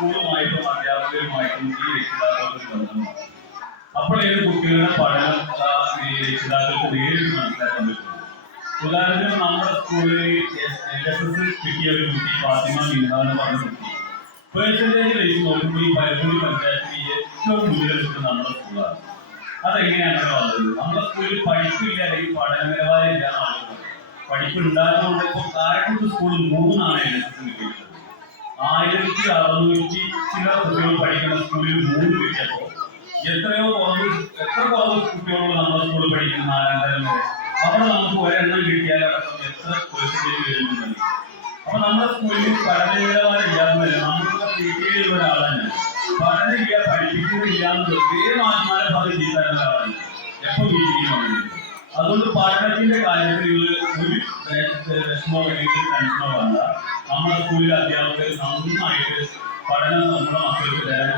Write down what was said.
സ്കൂളുമായിട്ടും അധ്യാപകരുമായിട്ടും ഈ രക്ഷിതാക്കൾക്ക് ബന്ധമാണ് അപ്പോഴേത് കുട്ടികളുടെ പഠനം ഈ രക്ഷിതാക്കൾക്ക് നേരിട്ട് മനസ്സിലാക്കാൻ പറ്റും ഉദാഹരണത്തിന് നമ്മുടെ സ്കൂളിൽ എസ് എസ് കിട്ടിയ ഒരു കുട്ടി ഫാത്തിമ മീന എന്ന് പറഞ്ഞ കുട്ടി. പേഴ്സന്റേജ് വെച്ച് നോക്കുമ്പോൾ ഈ പരപ്പൂരി പഞ്ചായത്തിൽ ഏറ്റവും നമ്മുടെ സ്കൂളാണ്. അതെങ്ങനെയാണ് വന്നത്? നമ്മുടെ സ്കൂളിൽ പഠിപ്പില്ല അല്ലെങ്കിൽ പഠന നിലവാരം ഇല്ല ആളുകൾ. ഇപ്പോൾ കാരക്കുണ്ട് സ്കൂളിൽ മൂന്നാണ് എൻ എസ് എസ് കിട്ടിയിട്ടുള്ളത്. ആയിരത്തി അറുന്നൂറ്റി ചില കുട്ടികൾ പഠിക്കുന്ന സ്കൂളിൽ മൂന്ന് കിട്ടിയപ്പോൾ എത്രയോ കുറവ് എത്ര കുറവ് കുട്ടികളോട് നമ്മുടെ സ്കൂളിൽ പഠിക്കുന്ന നാലാം വരെ. അവിടെ നമുക്ക് ഒരെണ്ണം കിട്ടിയാൽ അടക്കം എത്ര പേഴ്സന്റേജ് വരുന്നുണ്ട്? അപ്പൊ നമ്മുടെ സ്കൂളിൽ പഠന നിലവാരം ഇല്ലാത്തതല്ല നമുക്ക് തീറ്റയിൽ ഒരാൾ തന്നെ പഠനമില്ല പഠിപ്പിക്കുന്നില്ല എന്ന് വെറുതെ മാറ്റിമാരെ പറഞ്ഞ് ചെയ്താൽ ഒരാളാണ്. എപ്പോ വീട്ടിൽ അതുകൊണ്ട് പഠനത്തിന്റെ കാര്യത്തിൽ അല്ലെങ്കിൽ ടെൻഷനോ വേണ്ട നമ്മുടെ സ്കൂളിലെ അധ്യാപകർ നന്നായിട്ട് പഠനം നമ്മുടെ മക്കൾക്ക് തരാൻ